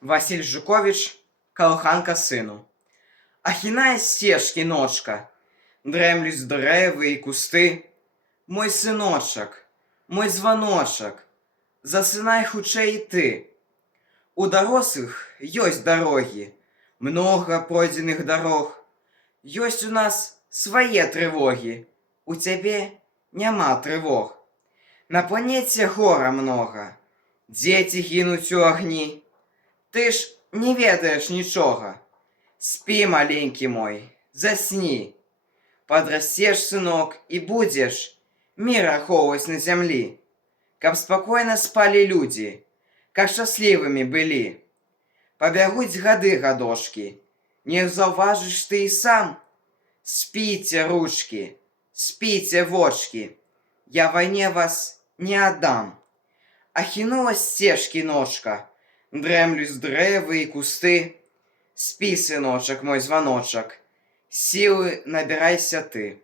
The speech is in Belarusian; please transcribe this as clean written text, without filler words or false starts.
Василь Жукович, колоханка сину. Ахінає стежки ночка, дремлють дереви і кусти. Мой синочок, мой звоночок, засинай хутчэй і ты. У дарослых ёсць дарогі, много пройдзеных дарог. Ёсць у нас свае трывогі, у цябе няма трывог. На планеце гора много, дзеці гінуць у агні. Ты ж не ведаеш нічога. Спі, маленькі мой, засні. Падрасцеш, сынок, і будзеш мір ахоўваць на зямлі. Каб спакойна спалі людзі, каб шчаслівымі былі. Пабягуць гады гадошкі, не заўважыш ты і сам. Спіце, ручкі, спіце, вочкі, я вайне вас не аддам. Ахінула сцежкі ночка, дрэмлюць дрэвы і кусты. Спі, сыночак, мой званочак, сілы набірайся ты.